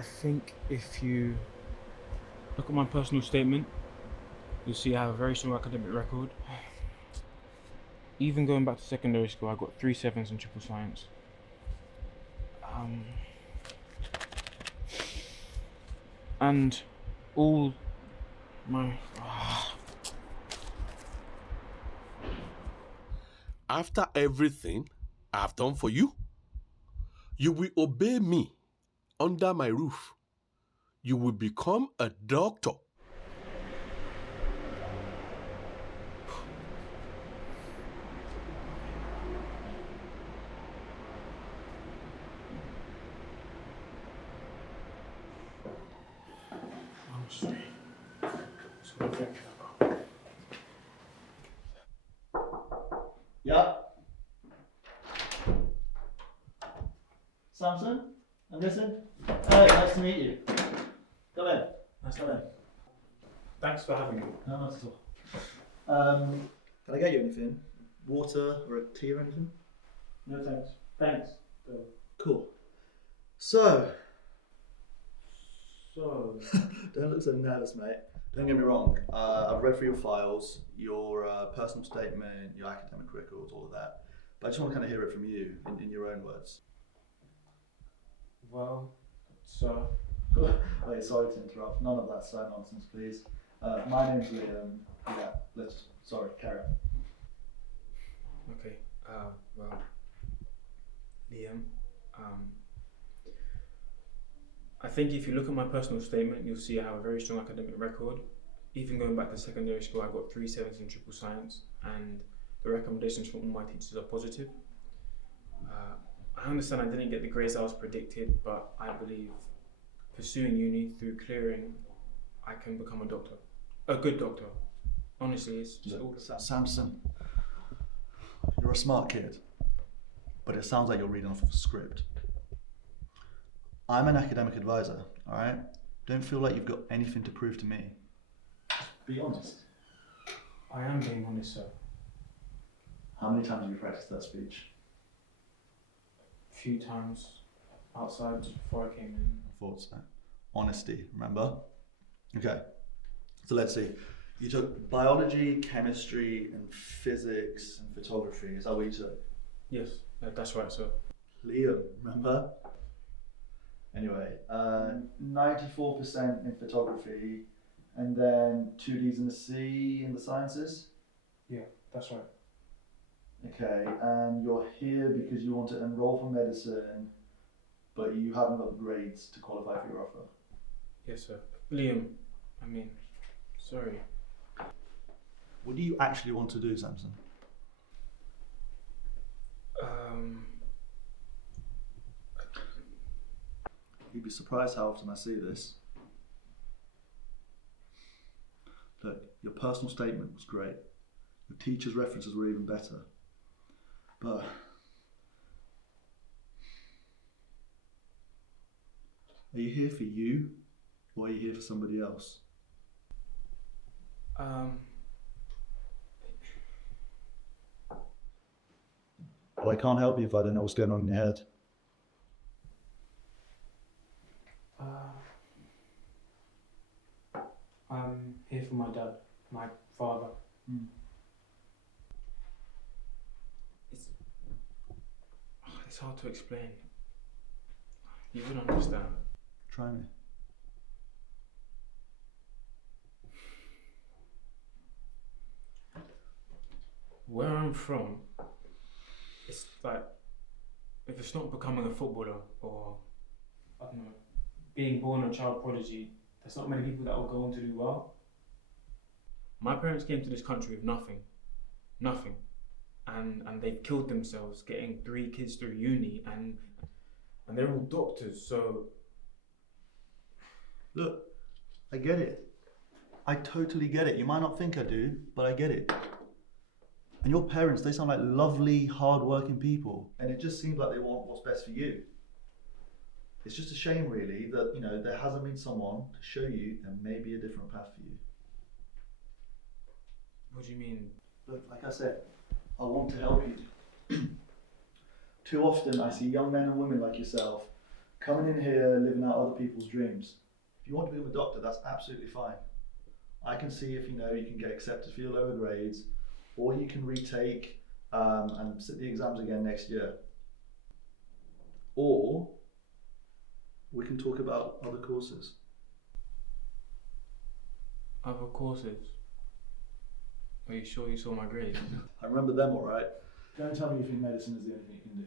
I think if you look at my personal statement, you'll see I have a very strong academic record. Even going back to secondary school, I got 3 sevens in triple science. And all my... After everything I've done for you, you will obey me under my roof. You will become a doctor. I'm sorry. Yeah. Samson, I'm listening. Hey, nice to meet you. Come in. Come in. Thanks for having me. No, not at all. Can I get you anything? Water or a tea or anything? No thanks. Thanks. Cool. So. Don't look so nervous, mate. Don't get me wrong. I've read through your files, your personal statement, your academic records, all of that. But I just want to kind of hear it from you in your own words. Well, so... Wait, sorry to interrupt. None of that side nonsense, please. My name's Liam. Yeah, sorry, carry on. Okay, well, Liam, I think if you look at my personal statement, you'll see I have a very strong academic record. Even going back to secondary school, I got 3 sevens in triple science, and the recommendations from all my teachers are positive. I understand I didn't get the grades I was predicted, but I believe pursuing uni through clearing, I can become a doctor. A good doctor. Honestly, it's just all... Samson, you're a smart kid, but it sounds like you're reading off of a script. I'm an academic advisor, alright? Don't feel like you've got anything to prove to me. Just be honest. I am being honest, sir. How many times have you practiced that speech? A few times outside just before I came in. I thought so. Honesty, remember? Okay, so let's see. You took biology, chemistry, and physics, and photography. Is that what you took? Yes, that's right, sir. Liam, remember? Anyway, 94% in photography, and then 2 Ds and a C in the sciences? Yeah, that's right. Okay, and you're here because you want to enroll for medicine, but you haven't got the grades to qualify for your offer? Yes, sir. Liam, sorry. What do you actually want to do, Samson? You'd be surprised how often I see this. Look, your personal statement was great. Your teacher's references were even better. But are you here for you, or are you here for somebody else? Well, I can't help you if I don't know what's going on in your head. I'm here for my dad, my father. It's hard to explain. You wouldn't understand. Try me. Where I'm from, it's like, if it's not becoming a footballer or, I don't know, being born a child prodigy, there's not many people that will go on to do well. My parents came to this country with nothing. And they've killed themselves getting 3 kids through uni, and they're all doctors, so... Look, I get it. I totally get it. You might not think I do, but I get it. And your parents, they sound like lovely, hard-working people. And it just seems like they want what's best for you. It's just a shame, really, that, you know, there hasn't been someone to show you there may be a different path for you. What do you mean? Look, like I said, I want to help you. Too often I see young men and women like yourself Coming in here, living out other people's dreams. If you want to become a doctor, that's absolutely fine. I can see if you can get accepted for your lower grades, or you can retake and sit the exams again next year. Or we can talk about other courses. Other courses? Are you sure you saw my grades? I remember them all right. Don't tell me you think medicine is the only thing you can do.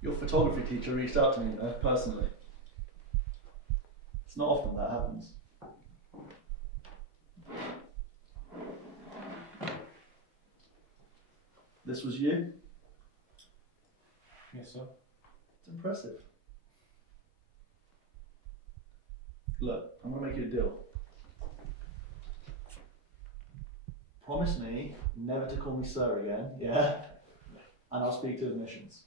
Your photography teacher reached out to me personally. It's not often that happens. This was you? Yes, sir. It's impressive. Look, I'm gonna make you a deal. Promise me never to call me sir again, yeah? And I'll speak to admissions.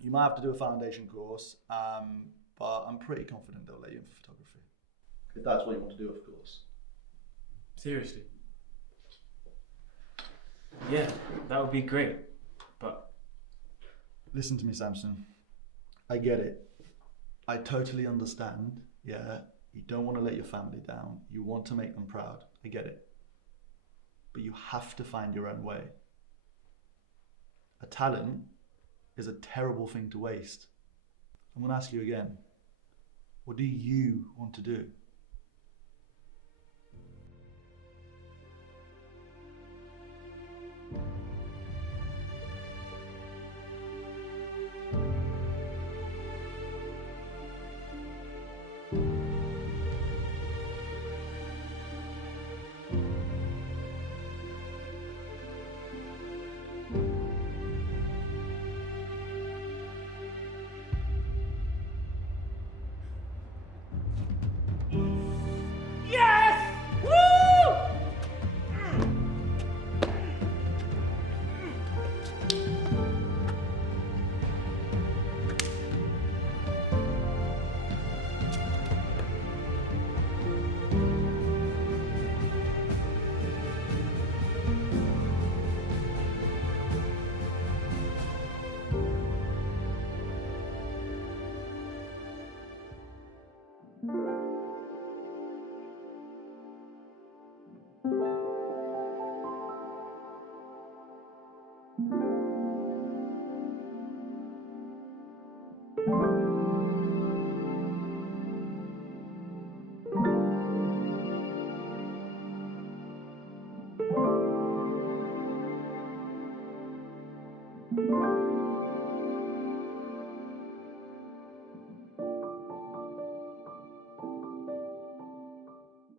You might have to do a foundation course, but I'm pretty confident they'll let you in for photography. If that's what you want to do, of course. Seriously? Yeah, that would be great, but... Listen to me, Samson. I get it. I totally understand, yeah? You don't want to let your family down. You want to make them proud. I get it. But you have to find your own way. A talent is a terrible thing to waste. I'm going to ask you again. What do you want to do?